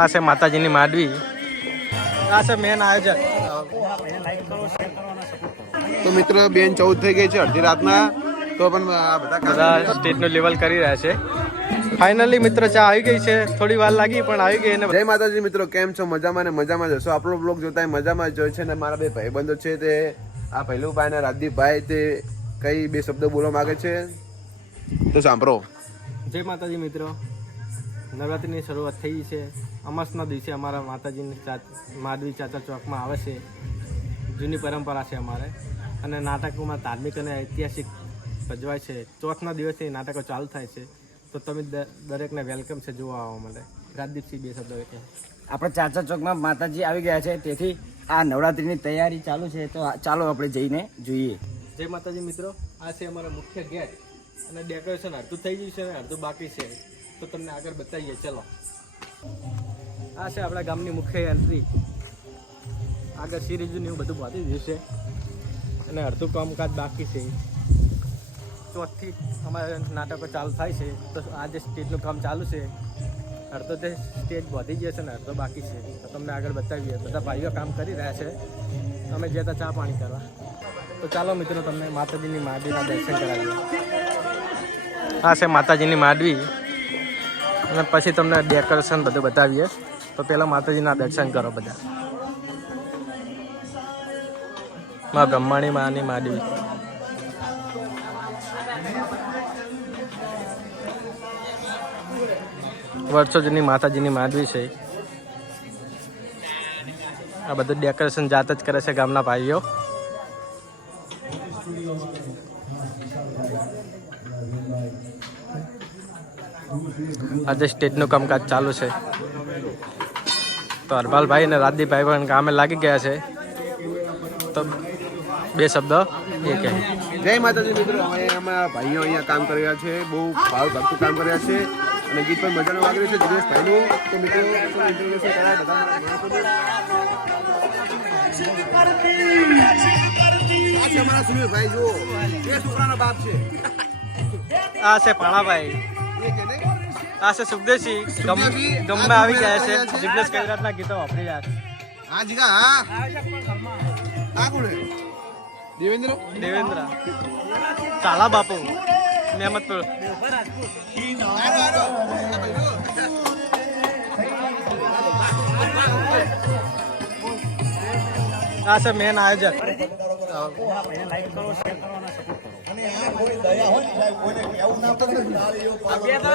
આ છે માતાજીની માંડવી. આ છે મેન આયોજન. તો મિત્ર બેન ચૌદ થઈ ગઈ છે અડધી રાતના. તો પણ આ બધા બધા સ્ટેજનું લેવલ કરી રહ્યા છે. ફાઇનલી મિત્ર ચા આવી ગઈ છે. થોડી વાર લાગી પણ આવી ગઈ અને જય માતાજી મિત્રો કેમ છો? મજામાં ને મજામાં જશો આપણો બ્લોગ જોતા મજામાં જ જોઈ છે ને મારા બે ભાઈબંધો છે તે. આ પહેલુભાઈ અને રાજદીપભાઈ તે કઈ બે શબ્દો બોલવા માંગે છે? તો સાંભળો. જય માતાજી મિત્રો. નવરાત્રિની શરૂઆત થઈ છે. અમાસના દિવસે અમારા માતાજીની ચા માડવી ચાચા ચોકમાં આવે છે. જૂની પરંપરા છે અમારે. અને નાટકોમાં ધાર્મિક અને ઐતિહાસિક ભજવાય છે. ચોથના દિવસે નાટકો ચાલુ થાય છે. તો તમે દ- દરેકને વેલકમ છે જોવા આવવા માટે. રાજદીપસિંહ બે શબ્દો એટલે આપણે ચાચા ચોકમાં માતાજી આવી ગયા છે. તેથી આ નવરાત્રીની તૈયારી ચાલુ છે. તો ચાલો આપણે જઈને જોઈએ. જય માતાજી મિત્રો. આ છે અમારો મુખ્ય ગેટ. અને ડેકોરેશન અડધું થઈ ગયું છે અને અડધું બાકી છે. તો તમને આગળ બતાવીએ. ચલો. આ છે આપણા ગામની મુખ્ય એન્ટ્રી આગળ સિરીઝનું એવું બધું પહોંચી ગયું છે અને અડધું કામકાજ બાકી છે. ચોથથી અમારે નાટકો ચાલુ થાય છે. તો આજે સ્ટેજનું કામ ચાલુ છે, અડધો તે સ્ટેજ વધી છે ને અડધો બાકી છે. તો તમને આગળ બતાવીએ. બધા ભાઈઓ કામ કરી રહ્યા છે. અમે જતા ચા પાણી કરવા. તો ચાલો મિત્રો, તમને માતાજીની માંડવીના દર્શન કરાવીએ. આ છે માતાજીની માંડવી. અને પછી તમને ડેકોરેશન બધું બતાવીએ. તો પહેલાં માતાજીના દર્શન કરો બધા. માં બ્રહ્માણી માની માંડવી વર્ષો જૂની માતાજીની માંડવી છે. આ બધું ડેકોરેશન જાત જ કરે છે ગામના ભાઈઓ. આજે સ્ટેજનું કામકાજ ચાલુ છે. તો હરપાલભાઈ અને રાજદીપભાઈ પણ કામે લાગી ગયા છે. તો બે શબ્દ એ કહે જય માતાજી મિત્રો હવે અમારા ભાઈઓ અહીંયા કામ કરી રહ્યા છે બહુ ભાવ ભક્તું કામ કરી રહ્યા છે અને ગીત પણ મજાનું વાગી રહ્યું છે. દિનેશ ભાઈનું તો મિત્રો કરાય બધા અમારા સુનિલભાઈ જુઓ. એ છોકરાનો બાપ છે. આ છે પાણાભાઈ? આ છે સુખદેવસિંહ ગમ ગમમાં આવી ગયા છે. જિગ્નેશ કવિરાજના ગીતો વાપરી રહ્યા છે. હા જીગા હા. આ કોણ છે? દેવેન્દ્ર? દેવેન્દ્ર. કાલા બાપુ. મહેમદપુર આ છે મેન આયોજક.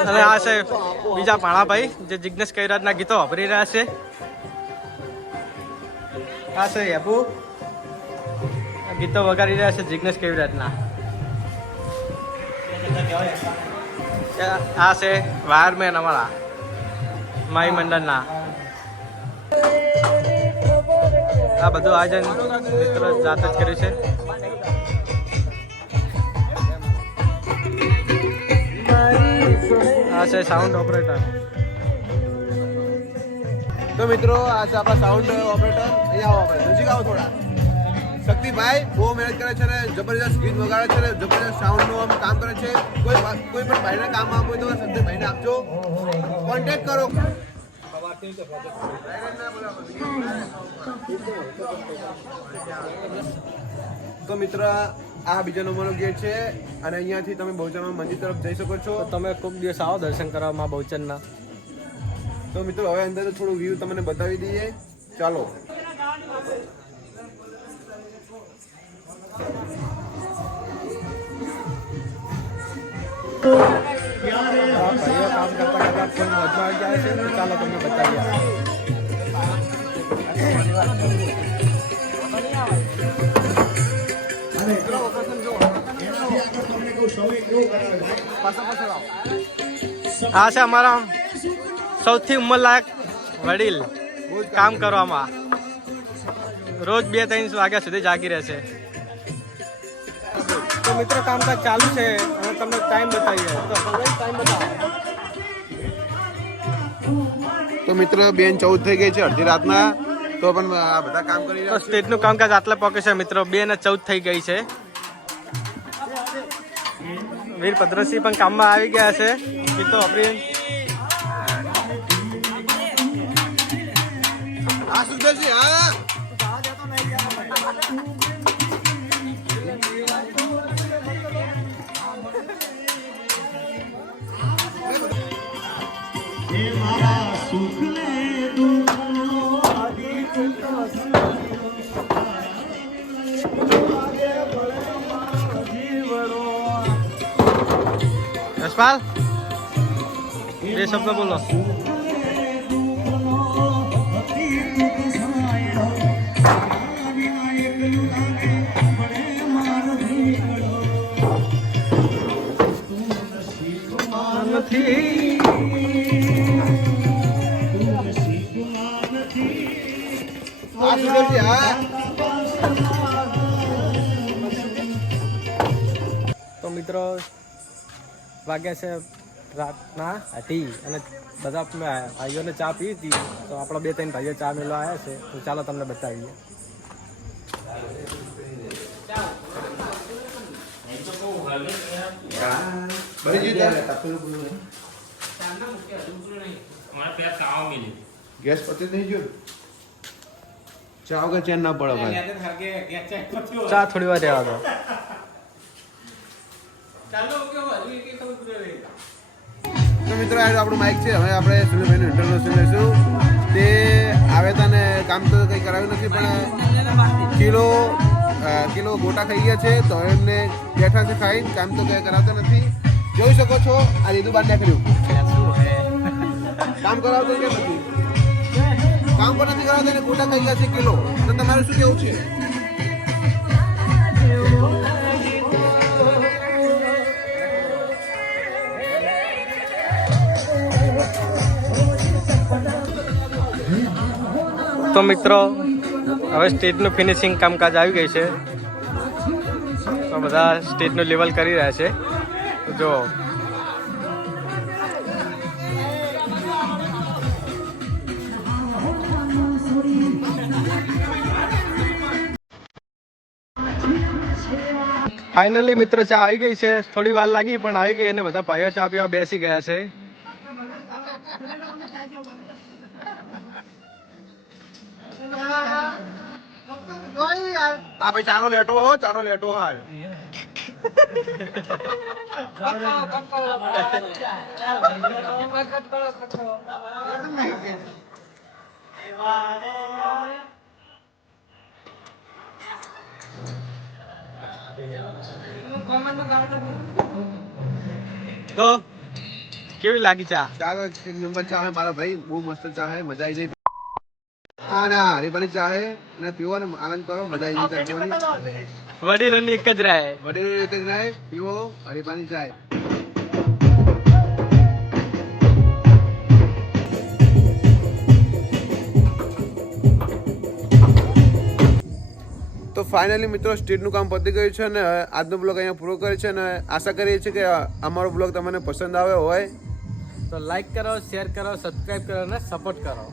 અને આ છે બીજા પાણાભાઈ જે જિજ્ઞેશ કૈરાજના ગીતો વાપરી રહ્યા છે. આ છે આ ગીતો વગાડી રહ્યા છે જિજ્ઞેશ કૈરાજના આ છે વાયરમેન અમારા, માઈ મંડળના. આ બધું આયોજન મિત્રો જાત જ કર્યું છે. આ છે સાઉન્ડ ઓપરેટર તો મિત્રો, આ છે આપણા સાઉન્ડ ઓપરેટર અહીંયા આવો આપણે. નજીક આવો થોડા. શક્તિભાઈ બહુ મહેનત કરે છે ને, જબરજસ્ત ગીત વગાડે છે ને, જબરજસ્ત સાઉન્ડનું આમ કામ કરે છે. કોઈ કોઈ પણ ભાઈને કામ આપો હોય તો શક્તિભાઈને આપજો. કોન્ટેક્ટ કરો. તો મિત્ર આ બીજો નંબરનો ગેટ છે અને અહીંયાથી તમે બહુચરમાં મંદિર તરફ જઈ શકો છો. તમે કોઈક દિવસ આવો દર્શન કરવા માં બહુચનના તો મિત્રો હવે અંદર થોડું વ્યૂ તમને બતાવી દઈએ. ચાલો. કામ કરતા કરતા ફૂલ મોજમાં આવી જાય છે. ચાલો તમને બતાવીએ. આ છે અમારા સૌથી ઉંમરલાયક વડીલ કામ કરવામાં. રોજ બે ત્રણ વાગ્યા સુધી જાગી રહેશે તો મિત્રો કામકાજ ચાલુ છે. અને તમને ટાઈમ બતાવીએ. તો ટાઈમ બતાવો તો મિત્ર બેન ચૌદ થઈ ગઈ છે. અડધી રાતના. તો પણ આ બધા કામ કરી સ્ટેજનું કામકાજ આટલા પોકે છે મિત્રો. બે ને ચૌદ થઈ ગઈ છે. વીર ભદ્રસિંહ પણ કામમાં આવી ગયા છે ગીતો વાપરી આ યશપાલ બે શબ્દ બોલો તો મિત્રો વાગ્યા છે રાતના અઢી અને બધા ભાઈઓને ચા પી હતી તો આપણા બે ત્રણ ભાઈઓ ચા મેળવા આવ્યા છે તો ચાલો તમને બતાવીએ. ગેસ પતી નહીં ગયો? ચા વગર ચેન ના પડે ભાઈ. ચા થોડી વાર રહેવા દો. તો મિત્રો, આ આપણું માઇક છે. હવે આપણે સુનિલભાઈનું ઇન્ટરવ્યુ લઈશું. તે આવે તને કામ તો કંઈ કરાવ્યું નથી, પણ કિલો કિલો ગોટા ખાઈ ગયા છે, તો એમને બેઠા છે ખાઈને. કામ તો કંઈ કરાવતા નથી. જોઈ શકો છો, આ લીધું બાર નીકળ્યું કામ કરાવતો કે નથી? કામ પણ નથી કરાવતા ગોટા ખાઈ ગયા છે કિલો. તો તમારું શું કેવું છે? તો મિત્રો, હવે સ્ટેજનું ફિનિશિંગ કામકાજ આવી ગઈ છે. તો બધા સ્ટેજનું લેવલ કરી રહ્યા છે. જો. ફાઇનલી મિત્રો ચા આવી ગઈ છે. થોડી વાર લાગી પણ આવી ગઈ અને બધા ભાઈઓ ચા પીવા બેસી ગયા છે. આ ભાઈ ચાનો લેટો હો ચાનો લેટો હાલ તો કેવી લાગી ચા? ચાલો એક નંબર ચા હે મારા ભાઈ બહુ મસ્ત ચા હે મજા આવી જાય હા ના હરીફાની ચા અને પીવો ને આનંદ કરો મજા આવી જાય વડીલોની એક જ રાય. વડે એક જ રહે પીવો હરીફાની ચા તો ફાઇનલી મિત્રો સ્ટેજનું કામ પતી ગયું છે અને આજનો બ્લોગ અહીંયા પૂરો કરે છે અને આશા કરીએ છીએ કે અમારો બ્લોગ તમને પસંદ આવ્યો હોય. તો લાઈક કરો શેર કરો સબસ્ક્રાઈબ કરો અને સપોર્ટ કરો.